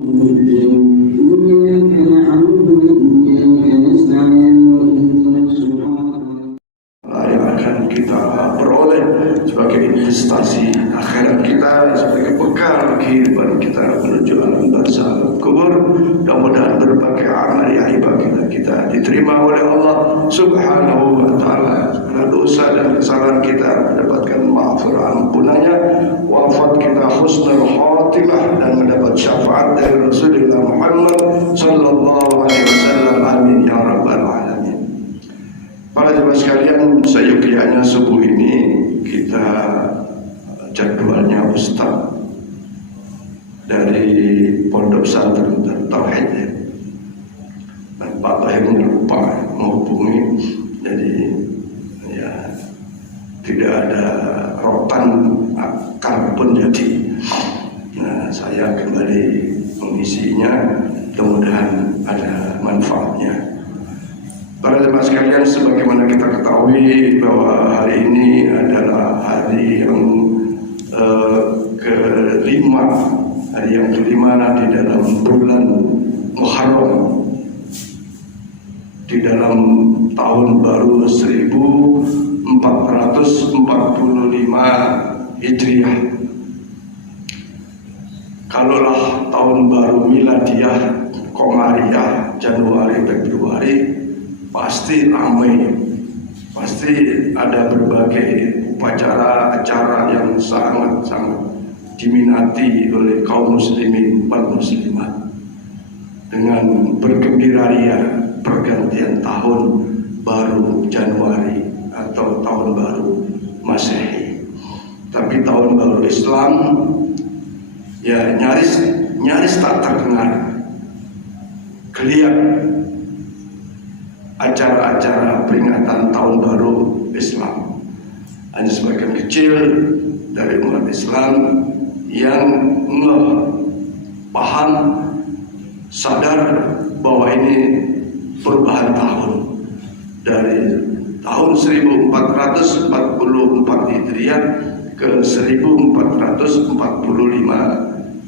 yang akan kita peroleh sebagai investasi akhirat kita, sebagai bekal kehidupan kita menuju alam barzakh kubur. Mudah-mudahan berbagai amal yang ibadah kita diterima oleh Allah Subhanahu wa taala. Segala dosa dan kesalahan kita mendapatkan maghfirah ampunannya, wafat kita husnul khatimah dan mendapat syafaat dari Rasulullah Muhammad sallallahu alaihi wasallam. Amin ya rabbal alamin. Para jemaah sekalian, seyogyanya subuh ini kita jadwalnya Ustaz dari Pondok Pesantren Tauhid dan Pak Tahir lupa menghubungi, jadi ya tidak ada rotan akar pun jadi. Nah, saya kembali mengisinya, mudah-mudahan ada manfaatnya. Para jemaah sekalian, sebagaimana kita ketahui bahwa hari ini adalah hari yang kelima, di dalam bulan Muharram, di dalam tahun baru 1445 Hijriah. Kalaulah tahun baru Miladiyah, Komariah, Januari, Februari, pasti ramai, pasti ada berbagai acara yang sangat diminati oleh kaum muslimin dan muslimat dengan bergembira ria pergantian tahun baru Januari atau tahun baru Masehi. Tapi tahun baru Islam ya nyaris tak terdengar geliat acara-acara peringatan tahun baru Islam. Hanya sebagian kecil dari umat Islam yang paham, sadar bahwa ini perubahan tahun dari tahun 1444 Hijriah ke 1445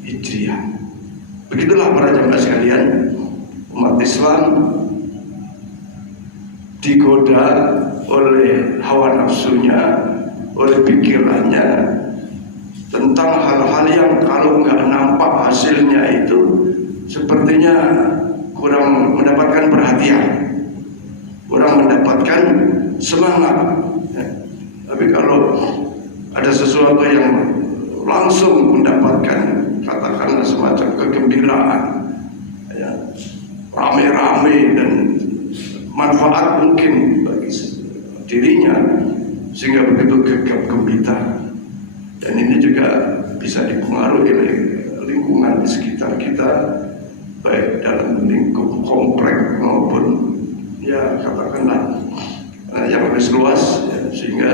Hijriah. Begitulah para jemaah sekalian, umat Islam digoda oleh hawa nafsunya, oleh pikirannya tentang hal-hal yang kalau nggak nampak hasilnya itu sepertinya kurang mendapatkan perhatian, kurang mendapatkan semangat. Tapi kalau ada sesuatu yang langsung mendapatkan katakanlah semacam kegembiraan, ya, rame-rame dan manfaat mungkin bagi dirinya, sehingga begitu gegap gempita. Dan ini juga bisa dipengaruhi oleh lingkungan di sekitar kita, baik dalam lingkup komplek maupun ya katakanlah yang lebih luas, ya, sehingga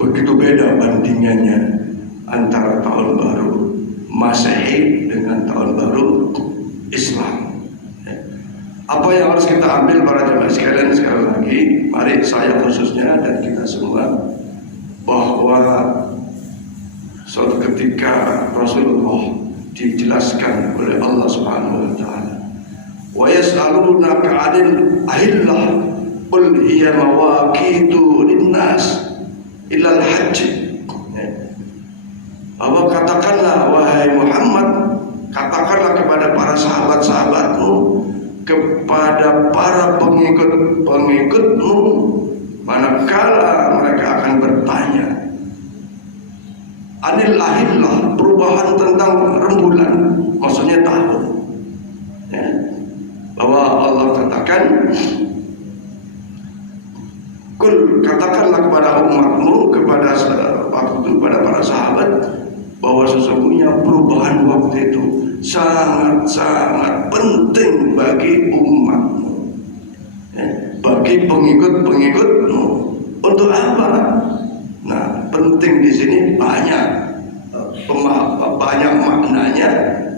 begitu beda bandingannya antara tahun baru Masehi dengan tahun baru Islam. Apa yang harus kita ambil para jemaah sekalian, sekali lagi, mari saya khususnya dan kita semua, bahwa suatu ketika Rasulullah dijelaskan oleh Allah Subhanahu wa taala, wa yas'alunaka 'anil ahillah qul hiya mawaqitu linnas illal hajj. Allah katakanlah, wahai Muhammad, katakanlah kepada para sahabat-sahabatmu, kepada para pengikut-pengikutmu, manakala mereka akan bertanya anil ahillah, perubahan tentang rembulan, maksudnya tahun, ya, bahwa Allah katakan, kul, katakanlah kepada umatmu, kepada para sahabat, bahwa sesungguhnya perubahan waktu itu sangat penting bagi umatmu, ya, bagi pengikut-pengikutmu. Untuk apa? Nah, penting di sini banyak maknanya.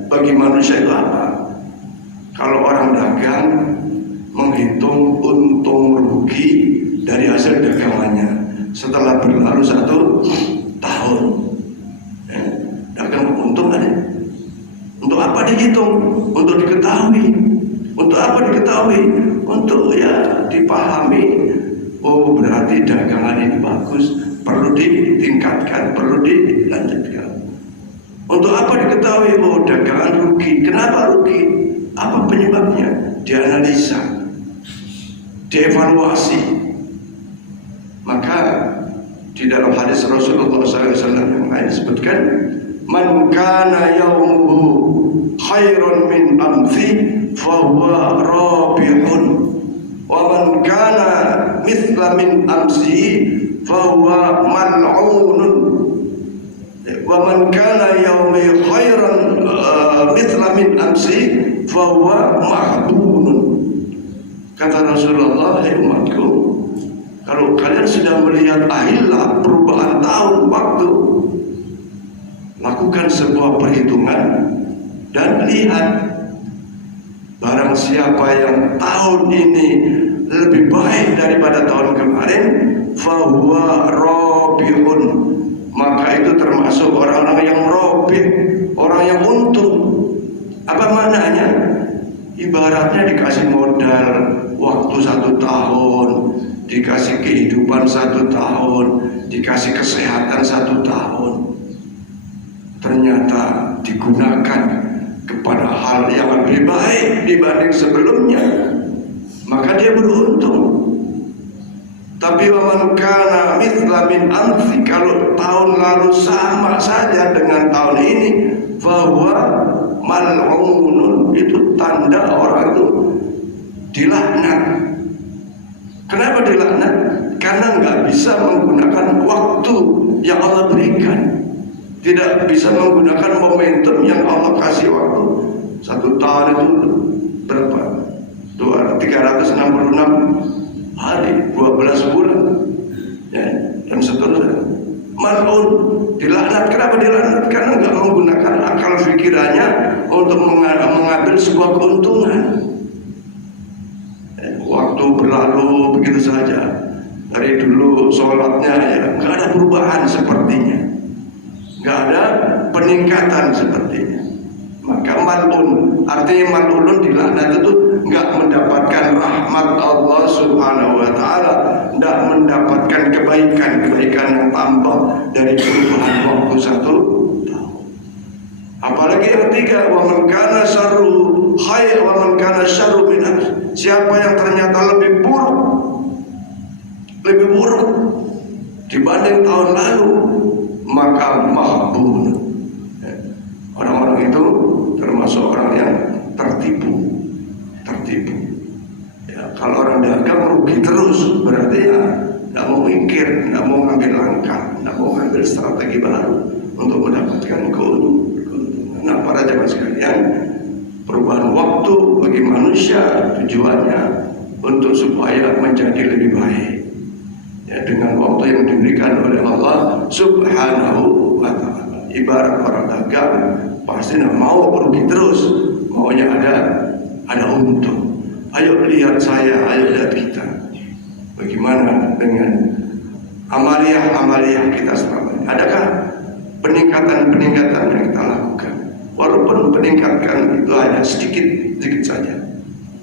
Bagi manusia itu apa? Kalau orang dagang menghitung untung rugi dari hasil dagangannya setelah berlalu 1 tahun, ya, dagang untung ada, apa dihitung? Untuk diketahui. Untuk apa diketahui? Untuk ya dipahami. Oh, berarti dagangan ini bagus, perlu ditingkatkan, perlu dilanjutkan. Untuk apa diketahui? Oh, dagangan rugi. Kenapa rugi? Apa penyebabnya? Dianalisa, dievaluasi. Maka di dalam hadis Rasulullah SAW yang lain disebutkan, man kana yaumuhu khairan min amsi fahuwa rabihun, wa man kana mithla min amsi fahuwa mal'unun, wa man kana yaumi khairan mithla min amsi fahuwa mahbunun. Kata Rasulullah, hai umatku, kalau kalian sudah melihat ahillah, perubahan tahun waktu, lakukan sebuah perhitungan dan lihat, barang siapa yang tahun ini lebih baik daripada tahun kemarin, fahuwa robihun, maka itu termasuk orang-orang yang robih, orang yang untung. Apa maknanya? Ibaratnya dikasih modal waktu 1 tahun, dikasih kehidupan 1 tahun, dikasih kesehatan 1 tahun, ternyata digunakan kepada hal yang lebih baik dibanding sebelumnya, maka dia beruntung. Tapi waman kana mithla min amsi, kalau tahun lalu sama saja dengan tahun ini, bahwa mal'unun, itu tanda orang itu dilaknat. Kenapa dilaknat? Karena nggak bisa menggunakan waktu yang Allah berikan, tidak bisa menggunakan momentum yang Allah kasih waktu. 1 tahun itu berapa? 366 hari, 12 bulan, ya, dan seterusnya. Mal'un, dilaknat. Kenapa dilaknat? Karena nggak menggunakan akal pikirannya untuk mengambil sebuah keuntungan. Waktu berlalu begitu saja. Dari dulu sholatnya ya nggak ada perubahan sepertinya, nggak ada peningkatan sepertinya. Maka mal'un, artinya mal'unun dilaknat itu nggak mendapatkan rahmat Allah Subhanahu wa Ta'ala, nggak mendapatkan kebaikan yang tambah dari perubahan waktu 1 tahun. Apalagi yang 3, wa man kana syarru khair wa man kana syarru min amsi, siapa yang ternyata lebih buruk dibanding tahun lalu, maka mahbun. Orang-orang itu termasuk orang yang tertipu. Ya, kalau orang dagang rugi terus, berarti ya tidak mau mikir, tidak mau ngambil langkah, tidak mau ngambil strategi baru untuk mendapatkan keuntungan. Nah, para jemaah sekalian, perubahan waktu bagi manusia tujuannya untuk supaya menjadi lebih baik. Ya, dengan waktu yang diberikan oleh Allah Subhanahu wa Ta'ala. Ibarat orang dagang, pasti tidak mau rugi terus, maunya ada untung. Ayo lihat saya, ayo lihat kita, bagaimana dengan amaliyah kita selama ini. Adakah peningkatan yang kita lakukan? Walaupun peningkatan itu hanya sedikit saja,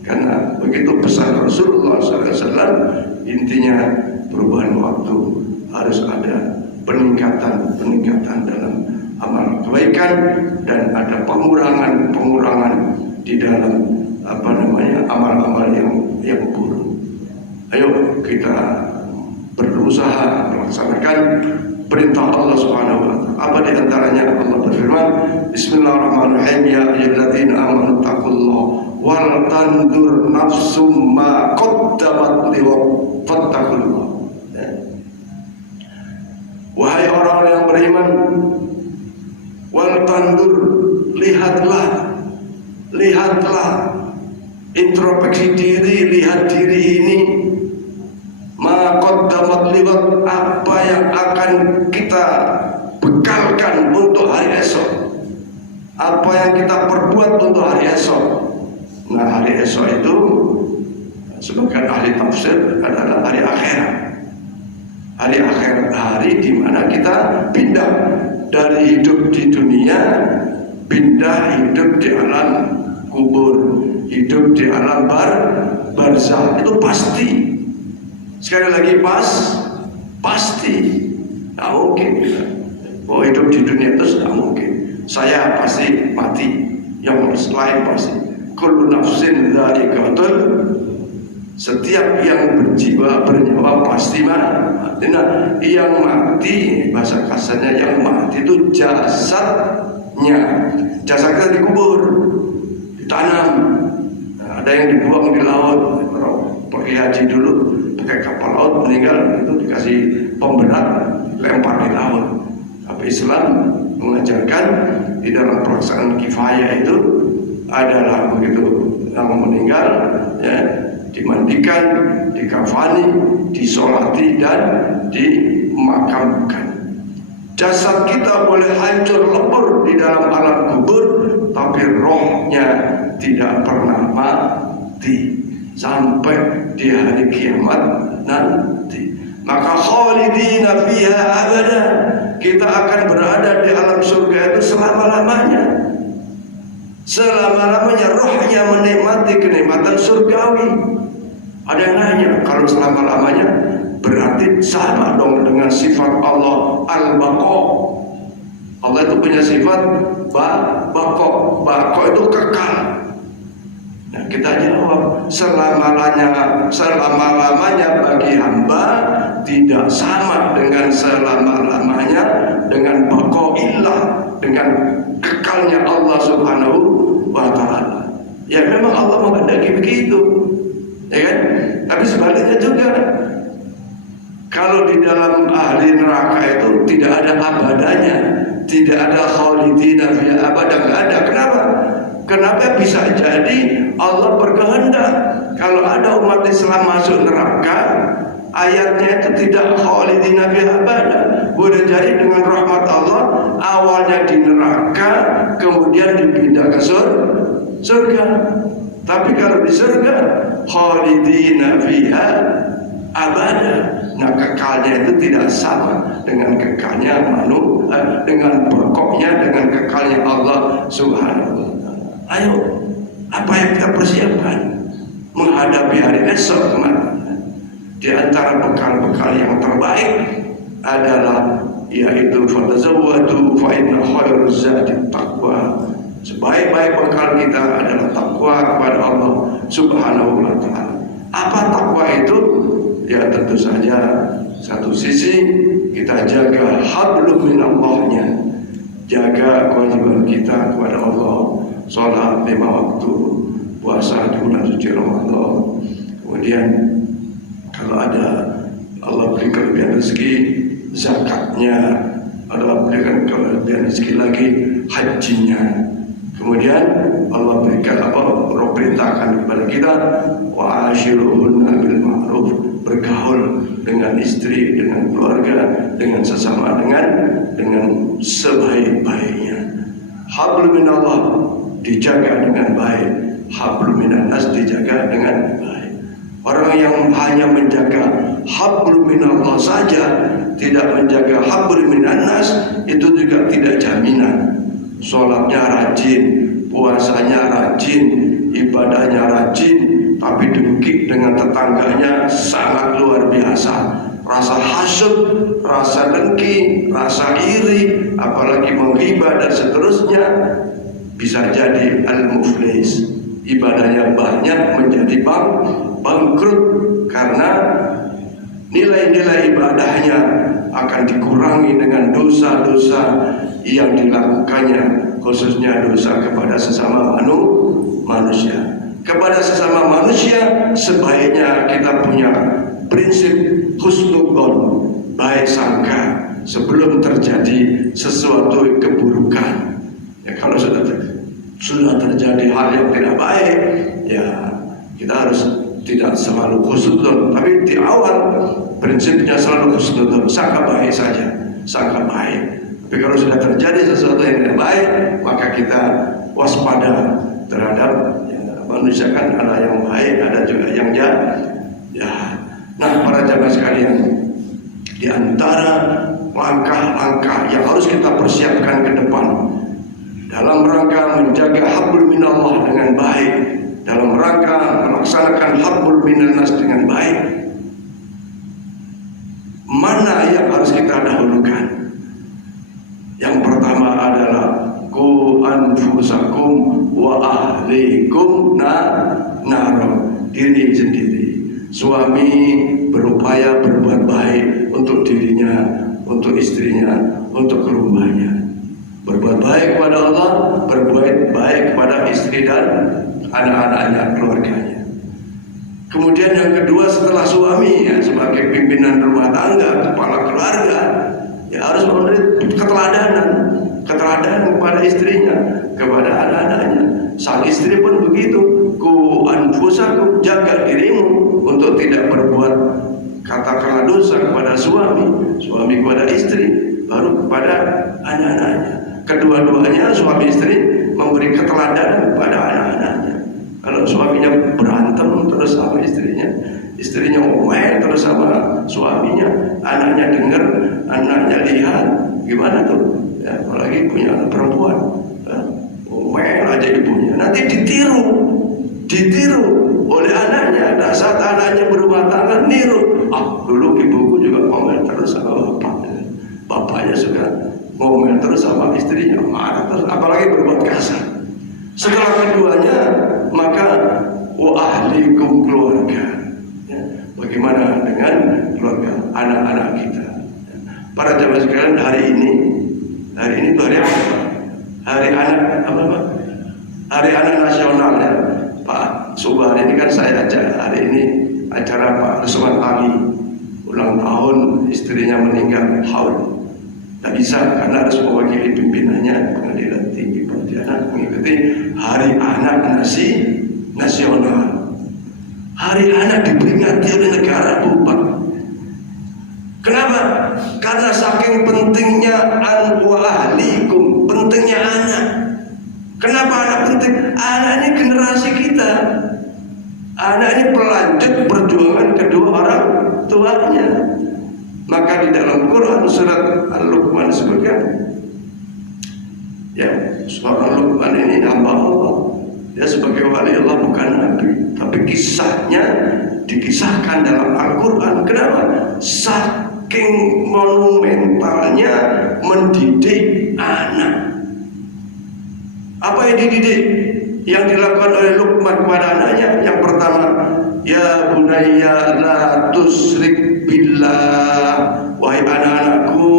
karena begitu pesan Rasulullah SAW, intinya perubahan waktu harus ada peningkatan dalam amal kebaikan, dan ada pengurangan di dalam amal-amal yang buruk. Ayo kita berusaha melaksanakan perintah Allah Subhanahu wa Ta'ala. Apa di antaranya? Allah berfirman, Bismillahirrahmanirrahim, ya ayyuhalladzina amanu taqullaha wal tandur nafsum ma qaddamat liwaqt fattaqullah. Wahai orang yang beriman, wal tandur, lihatlah, introspeksi diri, lihat diri ini, ma qaddamat liwaqt, apa yang akan kita bekalkan untuk hari esok, apa yang kita perbuat untuk hari esok. Nah, hari esok itu sebagian ahli tafsir adalah hari akhirat. Hari akhirat, hari di mana kita pindah dari hidup di dunia pindah hidup di alam kubur, hidup di alam barzah. Itu pasti. Sekali lagi pasti. Tidak mungkin. Oh, hidup di dunia itu tidak mungkin. Saya pasti mati. Yang lain pasti. Kullu nafsin dha'iqatul. Setiap yang berjiwa bernyawa pasti mati. Nah, yang mati, bahasa kasarnya yang mati itu jasadnya. Jasad kita dikubur, ditanam. Nah, ada yang dibuang di laut. Kalau pergi haji dulu pakai kapal laut meninggal itu dikasih pemberat, lempar di laut. Tapi Islam mengajarkan di dalam pelaksanaan kifayah itu adalah begitu yang meninggal ya, dimandikan, dikafani, disolati dan dimakamkan. Jasad kita boleh hancur lebur di dalam alam kubur, tapi rohnya tidak pernah mati sampai di hari kiamat nanti. Maka khalidina fiha abada, kita akan berada di alam surga itu selama-lamanya. Selama-lamanya rohnya menikmati kenikmatan surgawi. Ada yang nanya, kalau selama-lamanya berarti sama dong dengan sifat Allah al-baqa. Allah itu punya sifat baqa. Baqa itu kekal. Nah, kita jawab, selama-lamanya bagi hamba tidak sama dengan selama-lamanya dengan baqaillah, dengan kekalnya Allah Subhanahu wa ta'ala. Ya memang Allah menghendaki begitu, ya kan? Tapi sebaliknya juga, kalau di dalam ahli neraka itu tidak ada abadanya, tidak ada khalidina fiha abada, nggak ada. Kenapa? Kenapa bisa jadi Allah berkehendak kalau ada umat Islam masuk neraka, ayatnya itu tidak khalidina fiha abada. Boleh jadi dengan rahmat Allah awalnya di neraka, kemudian dipindah ke surga. Tapi kalau di surga khalidina fiha abada. Nah, kekalnya itu tidak sama dengan kekalnya dengan pokoknya, dengan kekalnya Allah Subhanahu wa ta'ala. Ayo, apa yang kita persiapkan menghadapi hari esok kematian? Di antara bekal-bekal yang terbaik adalah yaitu fatazawwadu fa inna khairuz zadi taqwa. Sebaik-baik bekal kita adalah takwa kepada Allah Subhanahu wa ta'ala. Apa takwa itu? Ya tentu saja satu sisi kita jaga hablum minallahnya, jaga kewajiban kita kepada Allah, sholat 5 waktu, puasa di bulan suci Ramadan. Kemudian kalau ada Allah beri kelebihan rezeki, zakatnya. Allah berikan kelebihan rezeki lagi, hajinya. Kemudian Allah berikan perintahkan kepada kita, wa ashiruhunna bil ma'ruf, bergaul dengan istri, dengan keluarga, dengan sesama, dengan sebaik-baiknya. Hablum minallah dijaga dengan baik, hablum minannas dijaga dengan baik. Orang yang hanya menjaga hablum minallah saja, tidak menjaga hablum minannas, itu juga tidak jaminan. Sholatnya rajin, puasanya rajin, ibadahnya rajin, tapi dengki dengan tetangganya sangat luar biasa. Rasa hasud, rasa dengki, rasa iri, apalagi menghibah dan seterusnya, bisa jadi al-muflis. Ibadahnya banyak menjadi bangkrut karena nilai-nilai ibadahnya akan dikurangi dengan dosa-dosa yang dilakukannya, khususnya dosa kepada sesama manusia. Kepada sesama manusia sebaiknya kita punya prinsip husnudzon, baik sangka sebelum terjadi sesuatu keburukan. Ya, kalau sudah terjadi hal yang tidak baik, ya kita harus tidak selalu husnudzon, tapi di awal prinsipnya selalu husnudzon, sangka baik saja, sangka baik. Tapi kalau sudah terjadi sesuatu yang tidak baik, maka kita waspada terhadap manusia. Kan ada yang baik, ada juga yang jahat. Nah, para jamaah sekalian, di antara langkah-langkah yang harus kita persiapkan ke depan dalam rangka menjaga hablum minallah dengan baik, dalam rangka melaksanakan hablum minannas dengan baik, mana yang harus kita dahulukan? Yang pertama adalah qu anfusakum wa ahlikum naro, diri sendiri. Suami berupaya berbuat baik untuk dirinya, untuk istrinya, untuk rumahnya. Berbuat baik kepada Allah, berbuat baik kepada istri dan anak-anaknya, keluarganya. Kemudian yang kedua setelah suami, ya, sebagai pimpinan rumah tangga, kepala keluarga, ya harus memberi keteladanan kepada istrinya, kepada anak-anaknya. Sang istri pun begitu. Qu anfusakum, jaga dirimu untuk tidak berbuat katakanlah dosa kepada suami kepada istri, baru kepada anak-anaknya. Kedua-duanya suami istri memberi keteladanan kepada anak-anaknya. Kalau suaminya berantem terus sama istrinya ngomel terus sama suaminya, anaknya dengar, anaknya lihat, gimana tuh? Ya, apalagi punya anak perempuan, ngomel aja ibunya, nanti ditiru oleh anaknya. Dan saat anaknya berumah tangga niru, dulu ibuku juga ngomel terus sama bapaknya juga ngomel terus sama istrinya, marah terus, apalagi berbuat kasar. Setelah keduanya, maka wa ahlikum, keluarga. Ya, bagaimana dengan keluarga, anak-anak kita? Para jamaah sekalian, hari ini itu hari apa? Hari anak apa? Hari anak nasional, ya. Pak Subhan ini kan saya ajak hari ini acara Pak Rusman Ali ulang tahun, istrinya meninggal haul. Tak bisa karena harus mewakili pimpinannya Pengadilan Tinggi Pontianak mengikuti Hari Anak Nasional. Hari anak diperingati oleh negara, Pak. Kenapa? Karena saking pentingnya wa ahlikum, pentingnya anak. Kenapa anak penting? Anak ini generasi kita. Anak ini pelanjut perjuangan kedua orang tuanya. Maka di dalam Quran surat Al-Luqman disebutkan, ya, surat Al-Luqman ini hamba Allah. Dia sebagai wali Allah, bukan nabi, tapi kisahnya dikisahkan dalam Al-Quran. Kenapa? Saking monumentalnya mendidik anak. Apa yang dididik? Yang dilakukan oleh Luqman kepada anaknya, yang pertama, ya bunayya la tusyrik billah, wahai anak-anakku,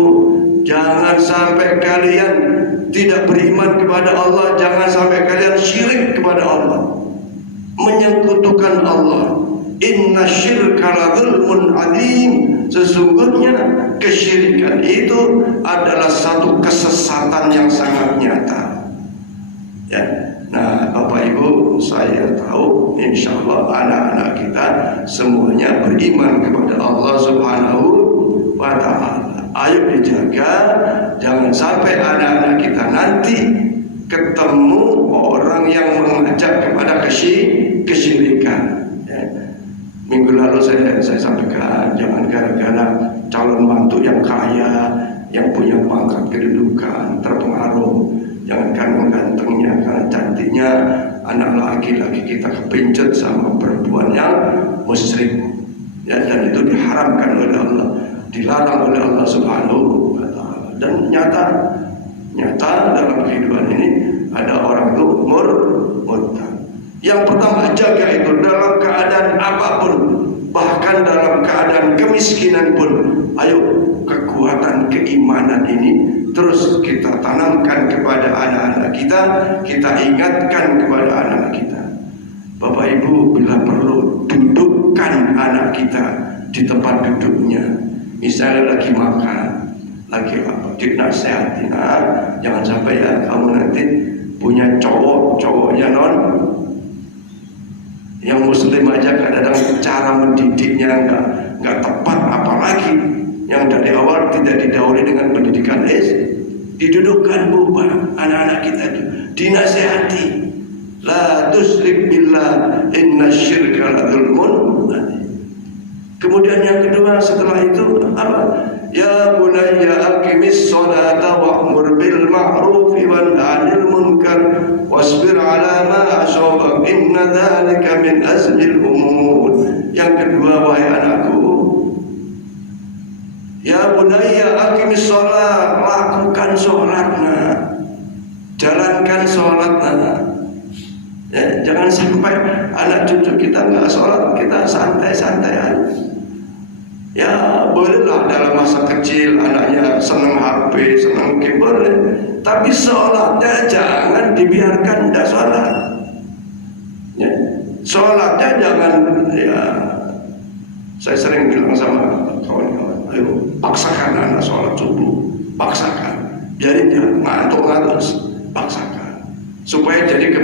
jangan sampai kalian tidak beriman kepada Allah, jangan sampai kalian syirik kepada Allah, menyekutukan Allah. Inna syirka la dzulmun adzim, sesungguhnya kesyirikan itu adalah satu kesesatan yang sangat nyata. Ya. Nah, Bapak Ibu, saya tahu insya Allah anak-anak kita semuanya beriman kepada Allah Subhanahu wa Ta'ala. Ayo dijaga, jangan sampai anak-anak kita nanti ketemu orang yang mengajak kepada kesyirikan. Ya. Minggu lalu saya sampaikan, jangan gara-gara calon mantu yang kaya, yang punya pangkat kedudukan, terpengaruh. Jangan karena gantengnya, karena cantiknya, anak laki-laki kita kepincut sama perempuan yang musyrik. Ya, dan itu diharamkan oleh Allah, dilarang oleh Allah Subhanahu wa Ta'ala. Dan nyata dalam kehidupan ini ada orang itu murtad. Yang pertama, jaga itu dalam keadaan apapun, bahkan dalam keadaan kemiskinan pun. Ayo, kekuatan keimanan ini terus kita tanamkan kepada anak-anak kita, kita ingatkan kepada anak kita. Bapak Ibu, bila perlu dudukkan anak kita di tempat duduknya. Misalnya lagi makan, lagi apa, dinasihatin, jangan sampai ya kamu nanti punya cowoknya yang muslim aja kadang-kadang cara mendidiknya nggak tepat, apalagi yang dari awal tidak didahului dengan pendidikan didudukkan anak-anak kita itu, dinasihati, la tusyrik billah inna syirka la dzulmun. Kemudian yang kedua setelah itu apa? Ya bunayya aqimis sholata wa'mur bil ma'ruf wa nahy 'anil munkar wasbir 'ala ma asabak inna dzalika min azmil umur. Yang kedua, wahai anakku, ya bunayya aqimis sholat, lakukan sholatnya, jalankan sholatnya. Ya, jangan sampai anak cucu kita nggak sholat, kita santai-santai aja. Ya bolehlah dalam masa kecil anaknya senang HP, senang keyboard, tapi sholatnya jangan dibiarkan tidak sholat. Ya, sholatnya jangan, ya saya sering bilang sama kawan-kawan, ayo paksakan anak sholat subuh, paksakan, biarin dia ngantuk-ngantuk, paksakan, supaya jadi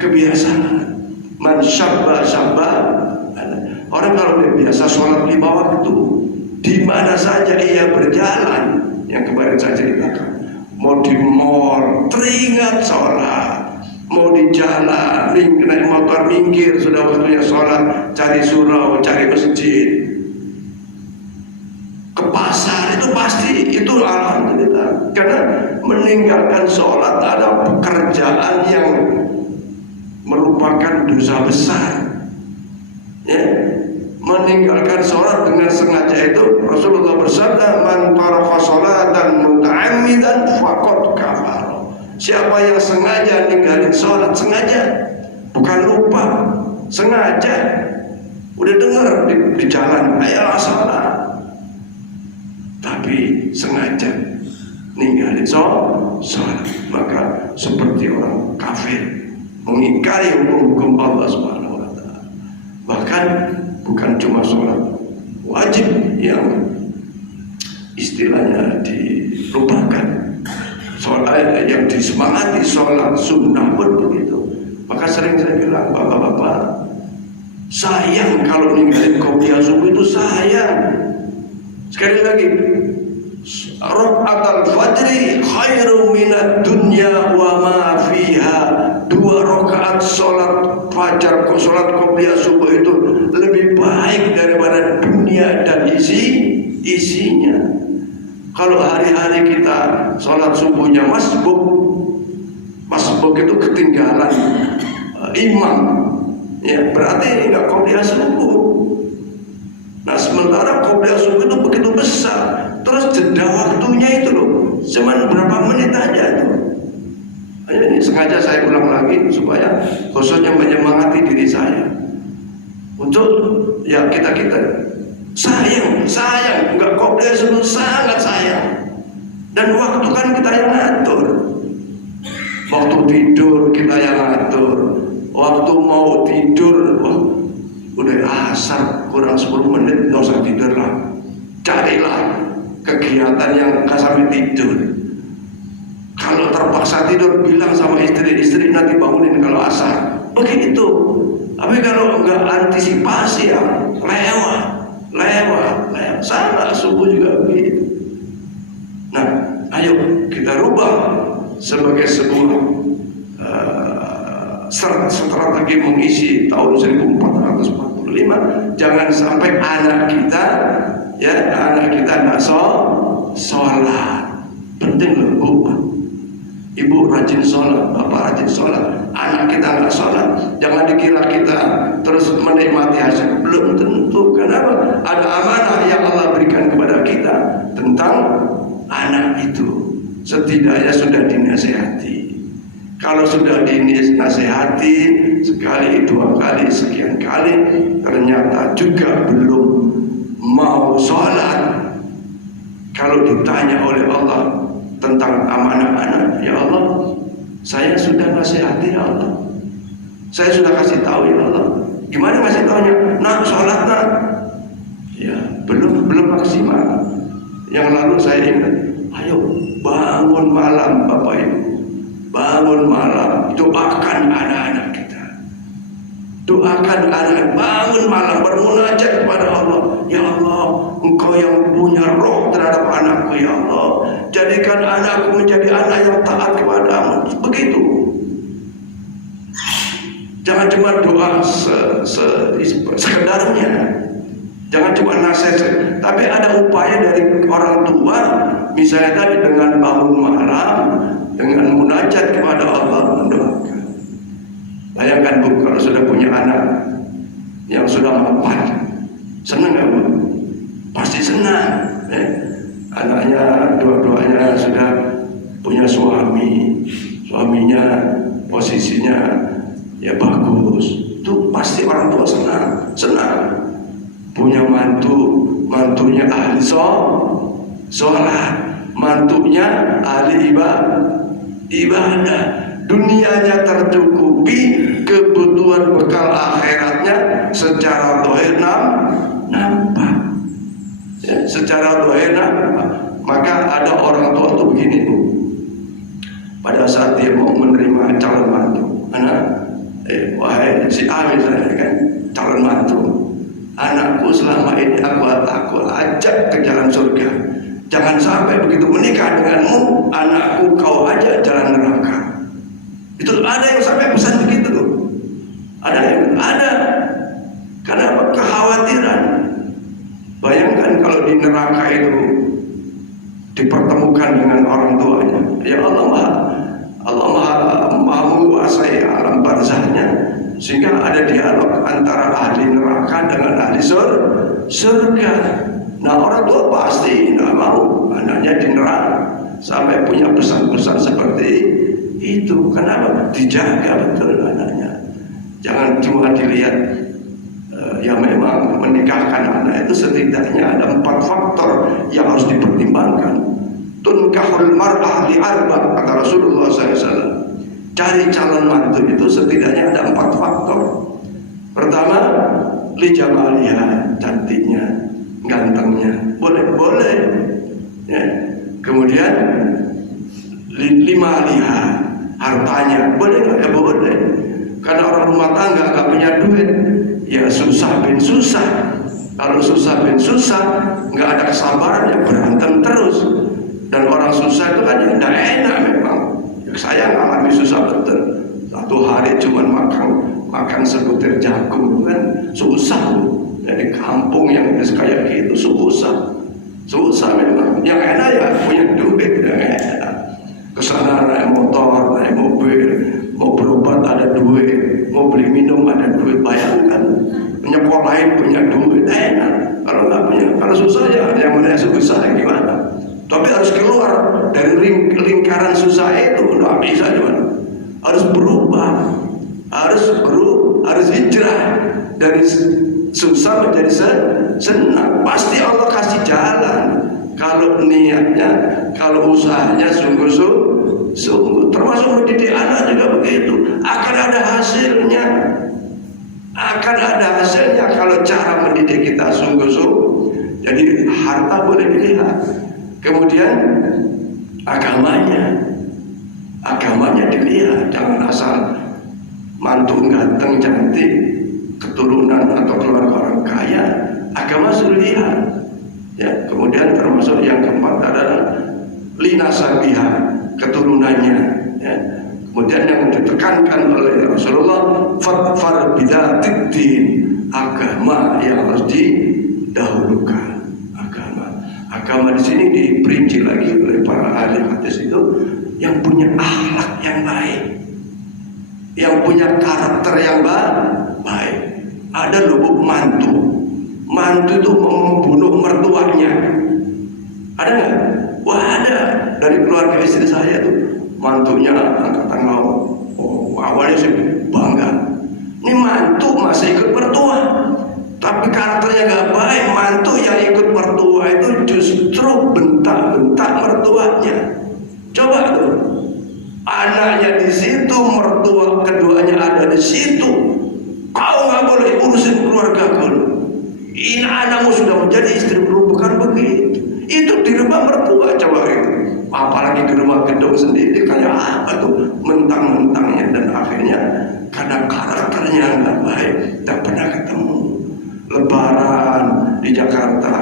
kebiasaan. Man syabba syabba. Orang kalau dia biasa sholat 5 waktu, di mana saja ia berjalan, yang kemarin saya ceritakan, mau di mall teringat sholat, mau di jalan naik motor minggir sudah waktunya sholat, cari surau, cari masjid, ke pasar, itu pasti itu alhamdulillah. Karena meninggalkan sholat ada pekerjaan yang merupakan dosa besar. Ya, meninggalkan sholat dengan sengaja itu Rasulullah bersabda, man taraka sholatan muta'ammidan faqad kafara. Siapa yang sengaja ninggalin sholat, sengaja, bukan lupa, sengaja, udah dengar di jalan ayolah sholat, tapi sengaja ninggalin sholat, maka seperti orang kafir, mengingkari hukum-hukum Allah Subhanahu wa ta'ala. Bahkan bukan cuma sholat wajib yang istilahnya dilupakan, sholat yang disemangati, sholat sunnah pun begitu. Maka sering saya bilang, bapak-bapak, sayang kalau ninggalin qobliyah subuh itu sayang. Sekali lagi, raka'atul fajri khairu minad dunya wa ma fiha. 2 rakaat sholat fajar, sholat qobliyah subuh itu lebih baik daripada dunia dan isinya. Kalau hari-hari kita sholat subuhnya masbuk itu ketinggalan imam, ya berarti enggak qobliyah subuh. Nah sementara qobliyah subuh itu begitu besar, terus jeda waktunya itu loh, cuman berapa menit aja itu. Ini sengaja saya ulang lagi supaya khususnya menyemangati diri saya untuk ya kita sayang enggak qobliyah subuh, sangat sayang. Dan waktu kan kita yang ngatur, waktu tidur kita yang ngatur, waktu mau tidur udah asar kurang 10 menit nggak usah tidur lah, carilah kegiatan yang nggak sampai tidur. Kalau terpaksa tidur, bilang sama istri nanti bangunin kalau asar, begitu. Tapi kalau nggak antisipasi ya lewat. Salah subuh juga begitu. Nah, ayo kita rubah sebagai sebuah strategi mengisi tahun 1445. Jangan sampai anak kita nggak sholat. Penting loh, Bu. Ibu rajin sholat, bapak rajin sholat, anak kita nggak sholat. Jangan dikira kita terus menikmati hasil, belum tentu. Kenapa? Ada amanah yang Allah berikan kepada kita tentang anak itu. Setidaknya sudah dinasehati. Kalau sudah dinasehati sekali, 2 kali, sekian kali, ternyata juga belum mau sholat. Kalau ditanya oleh Allah tentang amanah anak, ya Allah, saya sudah nasihati ya Allah, saya sudah kasih tahu ya Allah. Gimana kasih tahunya? Nak sholat nak, ya belum maksimal. Yang lalu saya ingat, ayo bangun malam Bapak Ibu, bangun malam, doakan anak-anak kita, doakan anak, bangun malam bermunajat kepada Allah. Ya Allah, Engkau yang punya roh terhadap anakku, ya Allah, jadikan anakku menjadi anak yang taat kepadamu. Begitu. Jangan cuma doa sekedarnya. Jangan cuma nasihat, tapi ada upaya dari orang tua, misalnya tadi dengan bangun malam, dengan munajat kepada Allah, mendoakan. Bayangkan Bu, kalau sudah punya anak yang sudah mapan, senang nggak Bu? Pasti senang. Anaknya dua-duanya sudah punya suami, suaminya posisinya ya bagus, itu pasti orang tua senang. Punya mantunya ahli sholat, mantunya ahli ibadah, dunianya tercukupi, kebutuhan bekal akhiratnya secara zahir nampak. Ya, secara zahir nampak. Maka ada orang tua tuh begini Bu, pada saat dia mau menerima calon mantu, wahai si A misalnya kan, calon mantu, anakku selama ini aku ajak ke jalan surga. Jangan sampai begitu menikah denganmu, anakku kau ajak jalan neraka. Itu ada yang sampai pesan begitu. Ada. Karena kekhawatiran. Bayangkan kalau di neraka itu dipertemukan dengan orang tuanya. Ya Allah maha menguasai alam barzahnya, sehingga ada dialog antara ahli neraka dengan ahli surga. Nah orang tua pasti tidak mau anaknya di neraka, sampai punya pesan-pesan seperti itu. Kenapa? Dijaga betul anaknya. Jangan cuma dilihat ya memang menikahkan anak itu setidaknya ada 4 faktor yang harus dipertimbangkan. Tunkahul mar'ah li arba, kata Rasulullah SAW. Cari calon mantu itu setidaknya ada 4 faktor. Pertama, li jamaliha, cantiknya, gantengnya, boleh. Ya. Kemudian lima liha, hartanya, boleh nggak? Ya boleh. Karena orang rumah tangga nggak punya duit, ya susah bin susah. Kalau susah bin susah, nggak ada kesabaran, ya berantem terus. Dan orang susah itu kan ya tidak enak memang. Ya, saya ngalami susah betul. Satu hari cuma makan sebutir jagung kan susah. Jadi kampung yang kayak gitu susah memang. Yang enak ya punya duit, yang enak. Kesana naik motor, naik mobil, mau berobat ada duit, mau beli minum ada duit. Bayangkan nyekolahin punya duit, enak. Kalau nggak punya, kalau susah ya yang mana susah gimana? Tapi harus keluar dari lingkaran susah itu, nggak bisa gimana? Harus berubah, harus hijrah dari susah menjadi senang. Pasti Allah kasih jalan. Kalau niatnya, kalau usahanya sungguh-sungguh, termasuk mendidik anak juga begitu. Akan ada hasilnya. Kalau cara mendidik kita sungguh-sungguh. Jadi harta boleh dilihat. Kemudian agamanya dilihat. Jangan asal mantu ganteng cantik, keturunan atau keluarga orang kaya. Agama sudah lihat. Ya, kemudian termasuk yang keempat adalah linasabiha, keturunannya. Ya. Kemudian yang ditekankan oleh Rasulullah, fatfar bidzatiddin, agama yang harus didahulukan. Agama di sini diperinci lagi oleh para ahli hadis itu yang punya akhlak yang baik, yang punya karakter yang baik. Ada loh mantu itu membunuh mertuanya. Ada nggak? Wah ada. Dari keluarga istri saya tuh, mantunya angkatan laut. Awalnya sih bangga. Ini mantu masih ikut mertua, tapi karakternya nggak baik. Mantu yang ikut mertua itu justru bentak-bentak mertuanya. Coba tuh, anaknya di situ, mertua keduanya ada di situ. Kau nggak boleh urusin keluarga kau. Ini anakmu sudah menjadi istri baru, bukan begitu. Itu di rumah mertua, coba itu. Apalagi di rumah gedung sendiri, kayak apa tuh mentang-mentangnya, dan akhirnya karena karakternya nggak baik, tak pernah ketemu. Lebaran di Jakarta,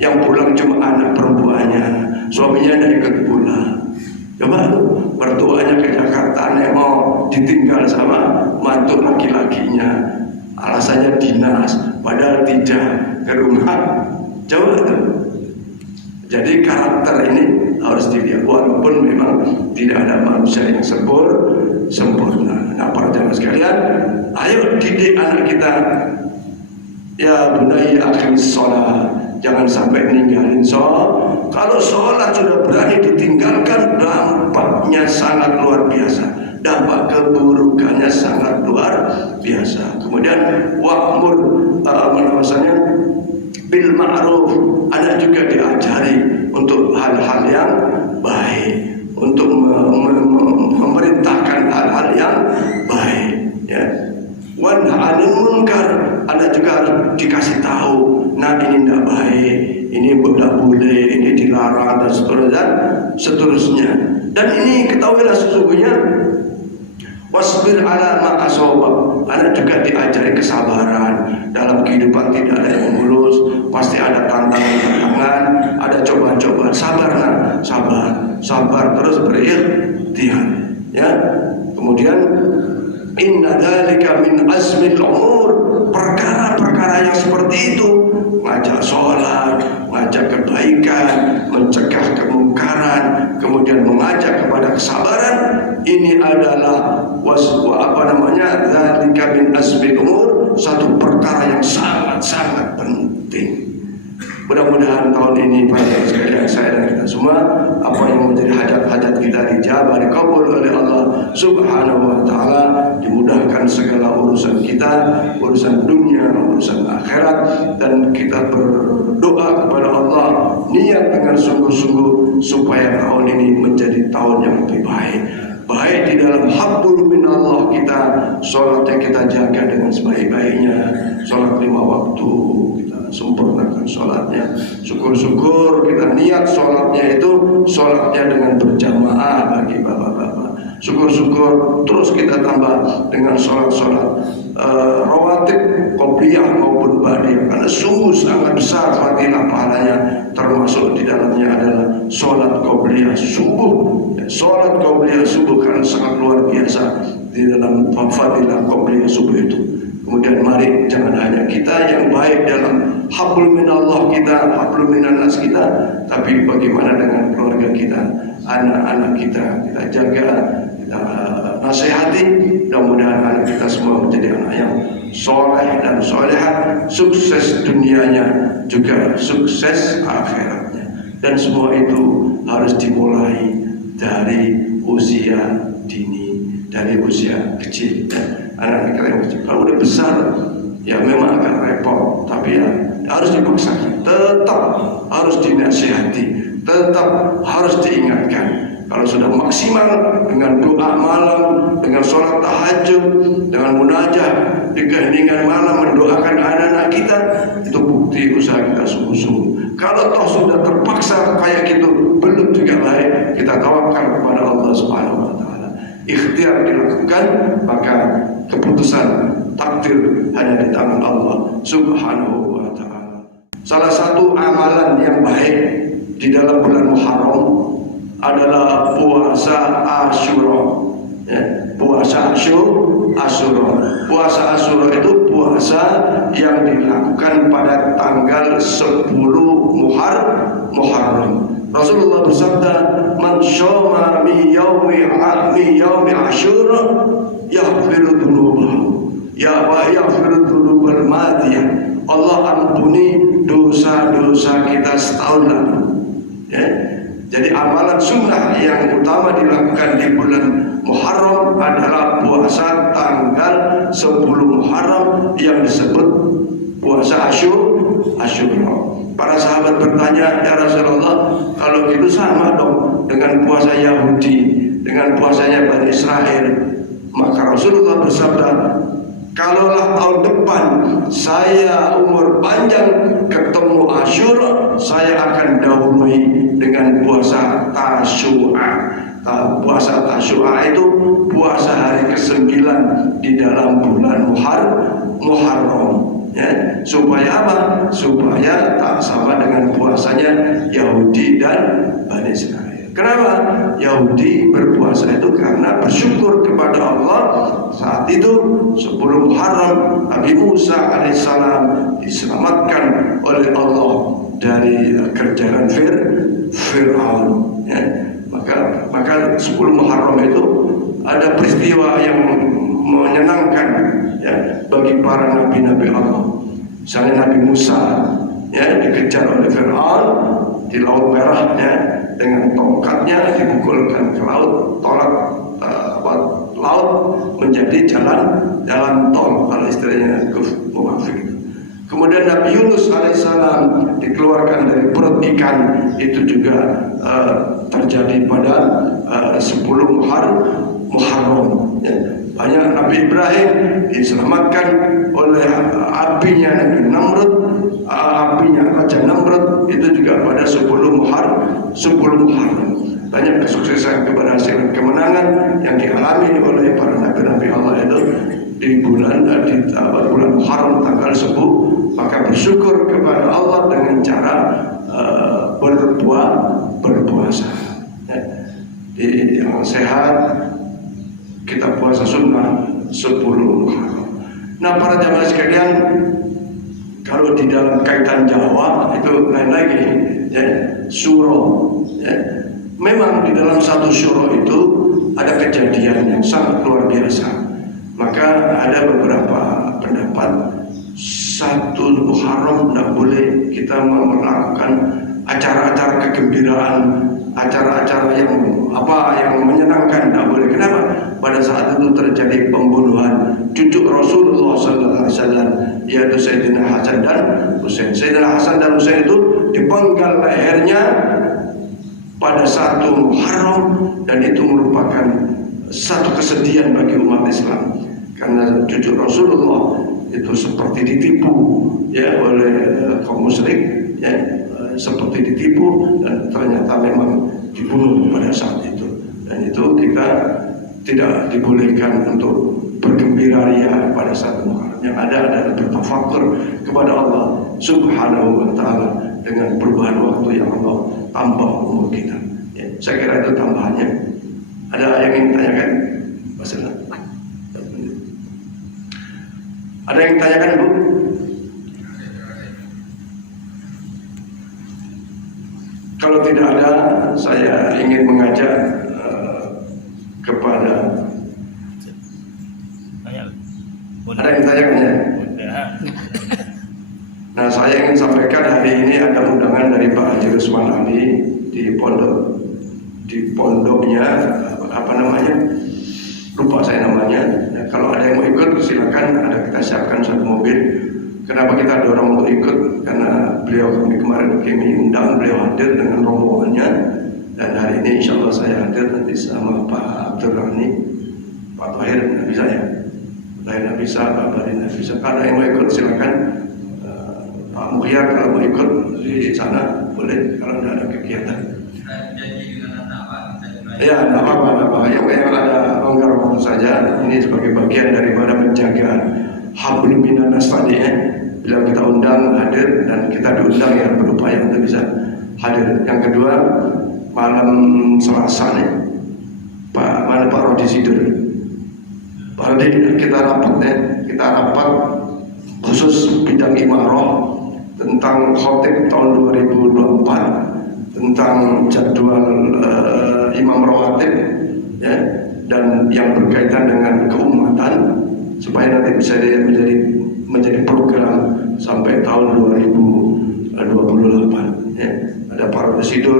yang pulang cuma anak perempuannya, suaminya tidak ikut pulang. Coba tuh, mertuanya ke Jakarta, mau ditinggal sama mantu laki-lakinya. Alasannya dinas, padahal tidak. ke rumah jauh itu. Jadi karakter ini harus dilihat, walaupun memang tidak ada manusia yang sempurna. Nah, para jamaah sekalian, ayo didik anak kita. Ya bunayya aqimis sholat, jangan sampai ninggalin sholat. Kalau sholat sudah berani ditinggalkan, dampaknya sangat luar biasa, dampak keburukannya sangat luar biasa. Kemudian wa'mur bahwasanya bil ma'ruf, anak juga diajari untuk hal-hal yang baik, untuk memerintahkan hal-hal yang baik, ya. Wan 'anil munkar, anak juga harus dikasih tahu, nah ini tidak baik, ini tidak boleh, ini dilarang, dan seterusnya. Dan ini ketahuilah sesungguhnya wasbir ala ma asaba, anak juga diajari kesabaran. Dalam kehidupan tidak ada yang mulus, pasti ada tantangan, ada cobaan-cobaan. Sabar nak, sabar terus berikhtiar, ya. Kemudian inna dzalika min azmil umur, perkara-perkara yang seperti itu, ngajak sholat, ngajak kebaikan, mencegah kemungkaran, kemudian mengajak kepada kesabaran, ini adalah dzalika min azmil umur, satu perkara yang sangat-sangat penting. Mudah-mudahan tahun ini pada sekalian saya dan kita semua, apa yang menjadi hajat-hajat kita dijabah, dikabul oleh Allah Subhanahu wa taala, dimudahkan segala urusan kita, urusan dunia, urusan akhirat, dan kita berdoa kepada Allah niat dengan sungguh-sungguh supaya tahun ini menjadi tahun yang lebih baik di dalam hablum minallah kita, sholatnya kita jaga dengan sebaik-baiknya, sholat 5 waktu kita sempurnakan sholatnya, syukur-syukur kita niat sholatnya itu sholatnya dengan berjamaah bagi bapak-bapak, syukur-syukur terus kita tambah dengan sholat-sholat rawatib qobliyah maupun ba'diyah, karena sungguh sangat besar fadilah pahalanya, termasuk di dalamnya adalah sholat qobliyah subuh. Sholat qobliyah subuh kan sangat luar biasa di dalam fadilah qobliyah subuh itu. Kemudian mari jangan hanya kita yang baik dalam hablum minallah kita, hablum minannas kita, tapi bagaimana dengan keluarga kita, anak-anak kita jaga, kita nasihati. Mudah-mudahan anak kita semua menjadi anak yang soleh dan solehah, sukses dunianya juga sukses akhiratnya. Dan semua itu harus dimulai dari usia dini, dari usia kecil. Anak-anak kita yang kecil, kalau udah besar ya memang agak repot, tapi ya harus dipaksakan, tetap harus dinasihati, tetap harus diingatkan. Kalau sudah maksimal dengan doa malam, dengan sholat tahajud, dengan munajat di keheningan malam mendoakan anak-anak kita, itu bukti usaha kita sungguh-sungguh. Kalau toh sudah terpaksa kayak gitu belum juga baik, kita tawakal kepada Allah Subhanahu wa taala. Ikhtiar dilakukan, maka keputusan takdir hanya di tangan Allah Subhanahu wa taala. Salah satu amalan yang baik di dalam bulan Muharram adalah puasa Asyura, ya, puasa Asyura. Puasa Asyura itu puasa yang dilakukan pada tanggal 10 Muharram. Rasulullah bersabda, "Man syoma mi yaumi Asyura yaghfiru dzunubahu, ya wa yaghfiru dzunubal madiyah." Allah ampuni dosa-dosa kita setahun lalu, ya. Jadi amalan sunnah yang utama dilakukan di bulan Muharram adalah puasa tanggal 10 Muharram yang disebut puasa Asyura. Para sahabat bertanya, "Ya Rasulullah, kalau gitu sama dong dengan puasa Yahudi, dengan puasanya Bani Israel." Maka Rasulullah bersabda, "Kalaulah tahun depan saya umur panjang ketemu Asyura, saya akan dahului dengan puasa Tasyu'a." Puasa Tasyu'a itu puasa hari ke-9 di dalam bulan Muharram. Ya, supaya apa? Supaya tak sama dengan puasanya Yahudi dan Bani Israel. Kenapa? Yahudi berpuasa itu karena bersyukur kepada Allah saat itu 10 Muharram Nabi Musa alaihissalam diselamatkan oleh Allah dari kerjaan Fir'aun. Ya. Maka 10 Muharram itu ada peristiwa yang menyenangkan ya bagi para nabi-nabi Allah. Misalnya Nabi Musa ya dikejar oleh Fir'aun di Laut Merah ya, dengan tongkatnya dipukulkan ke laut, tolak laut menjadi jalan tol, kalau istilahnya Muwaffiq. Kemudian Nabi Yunus alaihissalam dikeluarkan dari perut ikan, itu juga terjadi pada 10 Muharram ya. Banyak Nabi Ibrahim diselamatkan oleh apinya Nabi Namrud, apinya Raja Namrud, itu juga pada 10 Muharram. Banyak kesuksesan, keberhasilan, kemenangan yang dialami oleh para nabi-nabi Allah itu di bulan Muharram tanggal 10. Maka bersyukur kepada Allah dengan cara berpuasa. Ya. Di yang sehat kita puasa sunnah 10 Muharram. Nah, para jamaah sekalian, kalau di dalam kaitan Jawa itu lain lagi ya, syuro ya. Memang di dalam satu syuro itu ada kejadian yang sangat luar biasa. Maka ada beberapa pendapat 1 Muharram tidak boleh kita melakukan acara-acara kegembiraan, acara-acara yang menyenangkan, tidak boleh. Kenapa? Pada saat itu terjadi pembunuhan cucu Rasulullah SAW, yaitu Sayyidina Hasan dan Husain. Sayyidina Hasan dan Husain itu dipenggal lehernya pada 1 Muharram, dan itu merupakan satu kesedihan bagi umat Islam, karena cucu Rasulullah itu seperti ditipu ya oleh kaum musyrik ya, seperti ditipu, dan ternyata memang dibunuh pada saat itu. Dan itu kita tidak dibolehkan untuk bergembira ria pada saat Muharram. Yang ada adalah bertafakur kepada Allah Subhanahu wa Ta'ala dengan perubahan waktu yang Allah tambah umur kita ya. Saya kira itu tambahannya. Ada yang ingin tanyakan? Masalah. Ada yang tanyakan, Bu? Kalau tidak ada, saya ingin mengajak kepada ada yang tanyakan ya? Nah, saya ingin sampaikan hari ini ada undangan dari Pak Haji Rusman Ali di pondoknya apa namanya? Lupa saya namanya. Nah, kalau ada yang mau ikut silakan, ada kita siapkan 1 mobil. Kenapa kita dorong untuk ikut? Karena kemarin kami undang, beliau hadir dengan rombongannya, dan hari ini insya Allah saya hadir nanti sama Pak Abdul Rani, Pak Tahir nggak bisa ya, nggak bisa, Pak Bari nggak bisa. Kalau yang mau ikut silakan. Pak Muhyar kalau mau ikut di sana boleh, kalau tidak ada kegiatan. Ya, tidak apa-apa. Yang ada longgar saja. Ini sebagai bagian daripada menjaga hablum minan nas tadi ya. Bila kita undang hadir, dan kita diundang ya berupaya untuk bisa hadir. Yang kedua, malam Selasa nih, Pak Rodi Sidur. Pak Rodi, kita rapat khusus bidang imarah tentang khotib tahun 2024, tentang jadwal imam rawatib ya, dan yang berkaitan dengan keumatan, supaya nanti bisa menjadi program sampai tahun 2028 ya. Ada Pak Residur,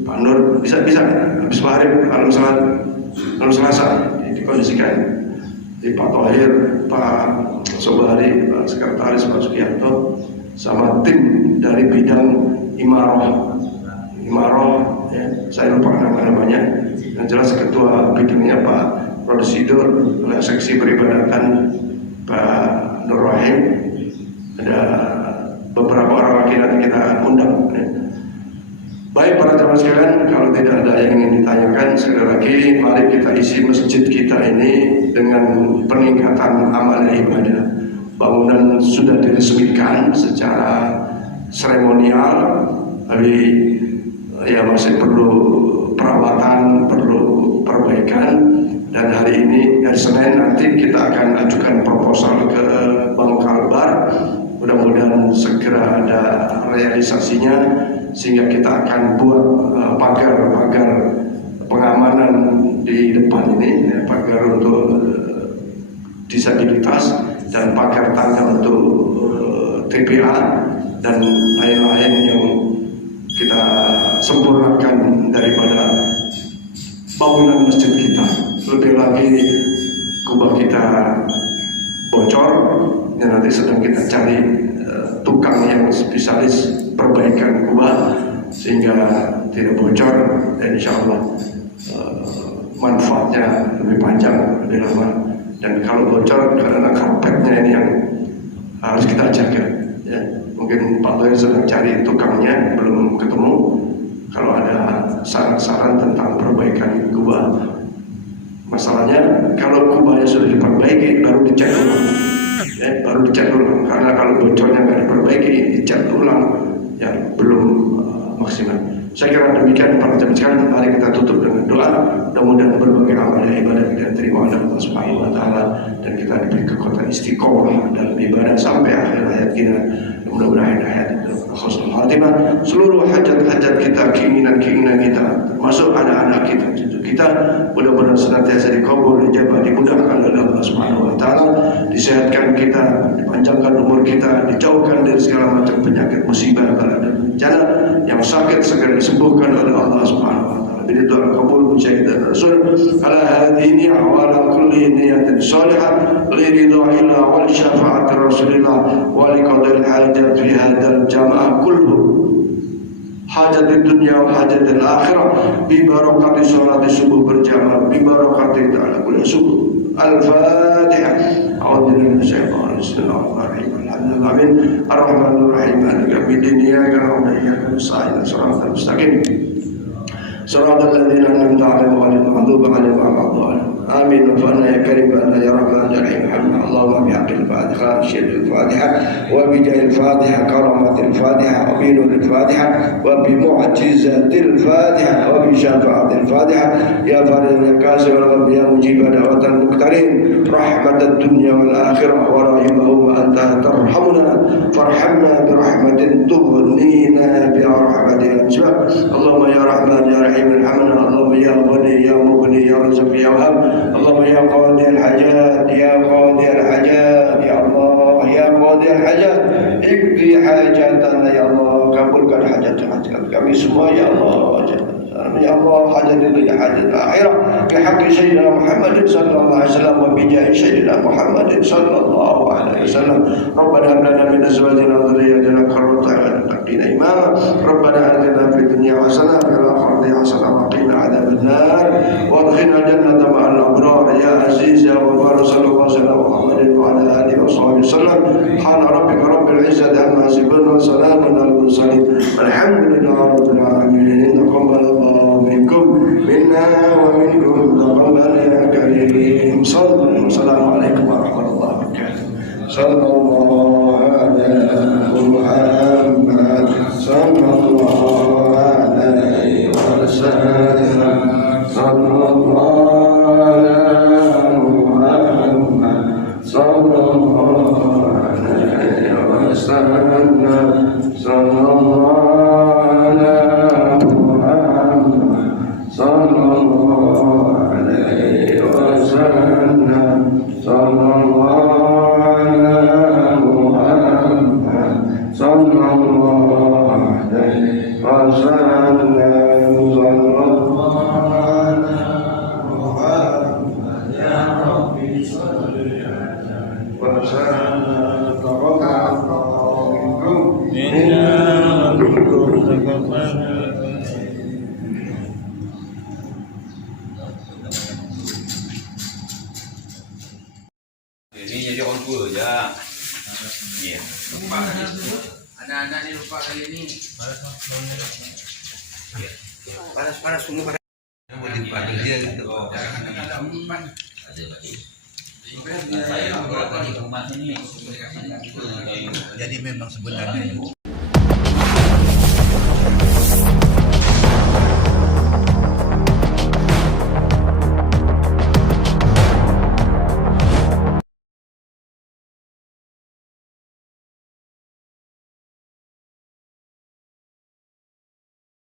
Pak Nur, bisa habis maghrib malam Selasa dikondisikan. Di Pak Tahir, Pak Sobari, Pak Sekretaris, Pak Sugiarto, sama tim dari bidang imarah ya, saya lupa namanya. Yang jelas ketua bidangnya Pak Rosidur, oleh seksi peribadatan Pak Nur Rahim. Ada beberapa orang lagi nanti kita undang ya. Baik para jamaah sekalian, kalau tidak ada yang ingin ditanyakan, sekali lagi mari kita isi masjid kita ini dengan peningkatan amal ibadah. Bangunan sudah diresmikan secara seremonial, tapi ya masih perlu perawatan, perlu perbaikan. Dan hari Senin nanti kita akan ajukan proposal ke Bank Kalbar. Mudah-mudahan segera ada realisasinya sehingga kita akan buat pagar-pagar pengamanan di depan ini, pagar untuk disabilitas dan pagar tangga untuk TPA dan lain-lain yang kita sempurnakan daripada bangunan masjid kita. Lebih lagi kubah kita bocor dan nanti sedang kita cari tukang yang spesialis perbaikan kubah sehingga tidak bocor dan insya Allah manfaatnya lebih panjang, lebih lama. Dan kalau bocor karena karpetnya ini yang harus kita jaga ya. Mungkin Pak Loy sedang cari tukangnya, belum ketemu. Kalau ada saran-saran tentang perbaikan kubah, masalahnya kalau kubahnya sudah diperbaiki baru dicat ulang ya, baru dicat ulang. Karena kalau bocornya nggak diperbaiki, dicat ulang ya belum maksimal. Saya kira demikian para jemaah sekalian. Mari kita tutup dengan doa. Mudah-mudahan berbagai amal ibadah kita terima oleh Allah Subhanahu wa taala dan kita diberi kekuatan istiqomah dalam ibadah sampai akhir hayat kita. Mudah-mudahan hayat itu husnul khatimah. Seluruh hajat-hajat kita, keinginan-keinginan kita, termasuk anak-anak kita, cucu kita, mudah-mudahan senantiasa dikabul, dijabah, dimudahkan oleh Allah Subhanahu wa taala. Disehatkan kita, dipanjangkan umur kita, dijauhkan dari segala macam penyakit, musibah, bala dan bencana. Yang sakit segera disembuhkan oleh Allah Subhanahu wa taala. Bid'ah qabul mujahidan rasul ala hadhihi wa ala kulli niyatin salihah li ridha illa wal syafa'ati rasulillah wa li qadil hajat fi hadzal jama'ah kullu hajat dunya wa hajat al-akhirah bi barakati salati subuh berjamaah bi barakati ta'ala kulli subuh. Al-Fatihah. A'udzu billahi minasyaitonir rajim. Bismillahirrahmanirrahim. Ar-Rahmanir Rahim. Maliki yaumiddin. Iyyaka na'budu wa iyyaka nasta'in. Shiratal mustaqim. Shiratal ladzina an'amta 'alaihim ghairil maghdubi 'alaihim waladdallin. Amin. Wa ya karim wa ya rahman ya rahim. Allahumma bihaqqil Fatihah, syirril Fatihah, wa bi jahil Fatihah, karamatil Fatihah, wa bi nuril Fatihah, wa bi mu'jizatil Fatihah, wa bi syafa'atil Fatihah. Ya Farid ya Kasih wa rabbi ya mujib da'watal muqtarin, rahmatad dunya wal akhirah wa rahimahu wa anta tarhamuna farhamna bi rahmatin tughnina bi rahmatin anjab. Allahumma ya rahman ya rahim irhamna. Allahumma ya ghani ya mughni ya razaq ya wahhab. اللهم يا قاضي الحاجات يا قاضي الحاجات يا الله يا قاضي الحاجات اقضي حاجاتنا يا الله kabulkan hajat-hajat kami semua ya Allah. Ya Allah hajat itu ya hajat akhirah bi haqqi sayyidina Muhammad sallallahu alaihi wasallam wa bi jahi sayyidina Muhammad sallallahu alaihi wasallam. Rabbana hab lana min azwajina wa dhurriyyatina qurrata a'yun waj'alna imama. Rabbana atina fid dunya hasanah wa fil akhirati hasanah wa qina adzabannar wa adkhilna jannata ma'al abrar ya aziz ya ghafar sallallahu alaihi wasallam Muhammadin wa ala alihi wa sahbihi wasallam. Subhana rabbika rabbil izzati amma yasifun wa salamun alal mursalin walhamdulillahi rabbil alamin. Taqabbalallahu minkum minna wa minkum taqabbal ya karim. Assalamualaikum warahmatullahi wabarakatuh. Sallallahu ala Muhammad sallallahu alaihi wasallam. Sallallahu ala Muhammad sallallahu alaihi wasallam. Sallallahu ala Muhammad sallallahu alaihi wasallam. Sallallahu ala Muhammad sallallahu alaihi wasallam. Ini jadi on tour ya. Iya. Anak-anak ini lupa kali ini. Panas semua panas. Mau dipanggil dia gitu. Jadi memang sebenarnya